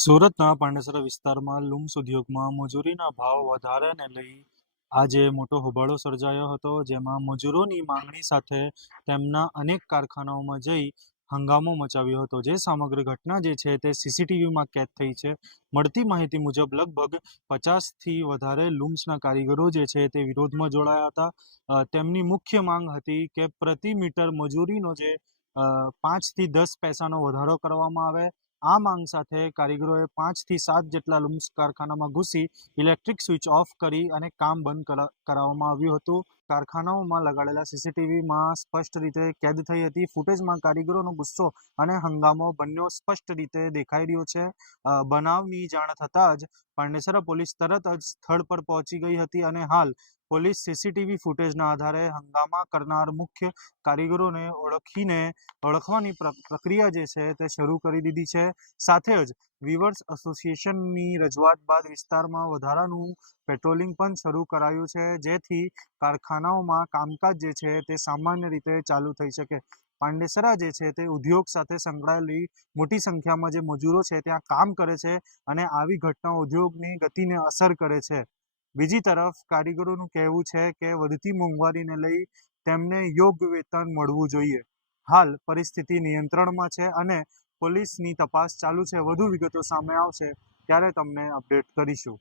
સુરતના પાંડેસરા વિસ્તારમાં લુમ્સ ઉદ્યોગમાં મજૂરીના ભાવ વધારાને લઈ આજે મોટો હોબાળો સર્જાયો હતો, જેમાં મજૂરોની માંગણી સાથે તેમના અનેક કારખાનાઓમાં જઈ હંગામો મચાવ્યો હતો. જે સમગ્ર ઘટના જે છે તે સીસીટીવીમાં કેદ થઈ છે. મળતી માહિતી મુજબ લગભગ 50થી વધારે લુમ્સના કારીગરો જે છે તે વિરોધમાં જોડાયા હતા. તેમની મુખ્ય માંગ હતી કે પ્રતિ મીટર મજૂરીનો જે 5થી 10 પૈસાનો વધારો કરવામાં આવે. આ માંગ સાથે કારીગરોએ 5થી 7 જેટલા લુમ્સ કારખાનામાં ઘૂસી ઇલેક્ટ્રિક સ્વિચ ઓફ કરી અને કામ બંધ કરાવવામાં આવ્યું હતું. કારખાનાઓમાં લગાડેલા સીસીટીવીમાં સ્પષ્ટ રીતે કેદ થઈ હતી. ફૂટેજમાં કારીગરોનો ગુસ્સો અને હંગામો બંને સ્પષ્ટ રીતે દેખાઈ રહ્યો છે. બનાવની જાણ થતાં જ પાંડેસરા પોલીસ તરત જ સ્થળ પર પહોંચી ગઈ હતી અને હાલ પોલીસ સીસીટીવી ફૂટેજના આધારે હંગામા કરનાર મુખ્ય કારીગરોને ઓળખવાની પ્રક્રિયા જે છે તે શરૂ કરી દીધી છે. સાથે જ વીવર્સ એસોસિએશનની રજૂઆત બાદ વિસ્તારમાં વધારાનું પેટ્રોલિંગ પણ શરૂ કરાયું છે, જેથી કારખાનાઓમાં કામકાજ જે છે તે સામાન્ય રીતે ચાલુ થઈ શકે. પાંડેસરા જે છે તે ઉદ્યોગ સાથે સંકળાયેલી મોટી સંખ્યામાં જે મજૂરો છે ત્યાં કામ કરે છે અને આવી ઘટના ઉદ્યોગની ગતિને અસર કરે છે. બીજી તરફ કારીગરોનું કહેવું છે કે વધતી મોંઘવારીને લઈ તેમને યોગ્ય વેતન મળવું જોઈએ. હાલ પરિસ્થિતિ નિયંત્રણમાં છે અને પોલીસની તપાસ ચાલુ છે. વધુ વિગતો સામે આવશે ત્યારે તમને અપડેટ કરીશું.